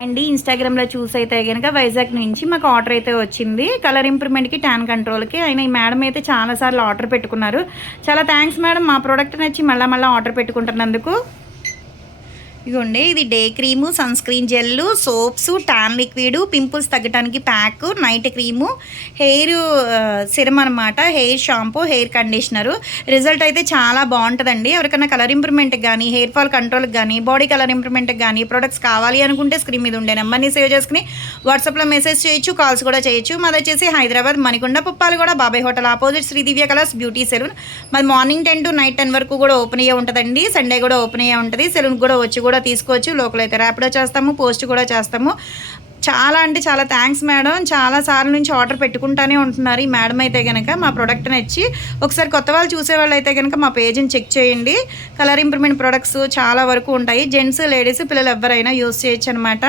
అండి ఇన్‌స్టాగ్రామ్‌లో చూసైతే గనక వైజాగ్ నుంచి మాకు ఆర్డర్ అయితే వచ్చింది. కలర్ ఇంప్రూవ్‌మెంట్‌కి, టాన్ కంట్రోల్‌కి. అయినా ఈ మేడం అయితే చాలా సార్లు ఆర్డర్ పెట్టుకున్నారు. చాలా థాంక్స్ మేడం మా ప్రొడక్ట్ నచ్చి మళ్ళా మళ్ళా ఆర్డర్ పెట్టుకుంటున్నందుకు. ఇదిగోండి ఇది day cream, sunscreen gel, soaps, tan liquid, pimples తగ్గటానికి pack, night cream, hair serum అనమాట, hair shampoo, hair conditioner. Result అయితే చాలా బాగుంటుందండి. ఎవరికైనా కలర్ ఇంప్రూవ్మెంట్కి కానీ, హెయిర్ ఫాల్ కంట్రోల్కి కానీ, బాడీ కలర్ ఇంప్రూవ్మెంట్కి కానీ ప్రొడక్ట్స్ కావాలి అనుకుంటే స్క్రీన్ మీద ఉండే నెంబర్ని సేవ్ చేసుకుని వాట్సాప్లో మెసేజ్ చేయొచ్చు, కాల్స్ కూడా చేయొచ్చు. మాది వచ్చేసి హైదరాబాద్ మణికొండ పుప్పాలగూడ బాబాయ్ హోటల్ ఆపోజిట్ శ్రీ దివ్య కలర్స్ బ్యూటీ సెలూన్. మాది మార్నింగ్ 10 to నైట్ 10 వరకు కూడా ఓపెన్ అయ్యే ఉంటుందండి. సండే కూడా ఓపెన్ అయ్యే ఉంటుంది. సెలూన్కి కూడా వచ్చి కూడా తీసుకోవచ్చు. లోకల్ అయితే ర్యాపిడో చేస్తాము, పోస్ట్ కూడా చేస్తాము. చాలా అంటే చాలా థ్యాంక్స్ మేడం. చాలా సార్లు నుంచి ఆర్డర్ పెట్టుకుంటానే ఉంటున్నారు ఈ మేడం అయితే కనుక మా ప్రోడక్ట్ నచ్చి. ఒకసారి కొత్త వాళ్ళు చూసేవాళ్ళు అయితే కనుక మా పేజ్ని చెక్ చేయండి. కలర్ ఇంప్రూవ్మెంట్ ప్రొడక్ట్స్ చాలా వరకు ఉంటాయి. జెంట్స్, లేడీస్, పిల్లలు ఎవరైనా యూస్ చేయొచ్చు అనమాట.